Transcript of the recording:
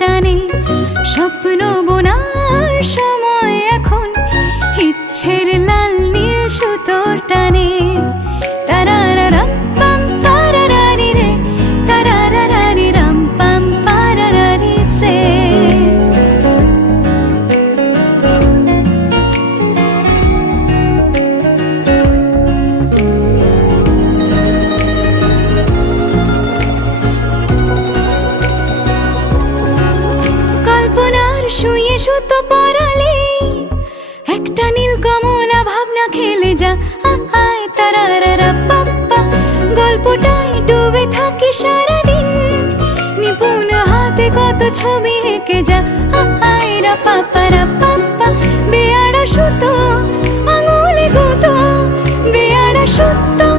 টানে। স্বপ্ন বোনার সময় এখন, ইচ্ছের লাল নীল সুতোর টানে। তারারারাম পাম পারারারি রে, তারারারারি রাম পাম পারারারি রে। কল্পনার শুয়ে সুতো পরালে একটা নীল কমলা ভাবনা খেলে যা। আয় তারারারা পাপ্পা, গল্পটায় ডুবে থাকি সারাদিন। নিপুণ হাতে কত ছবি এঁকে যা। আয় রা পাপা রা।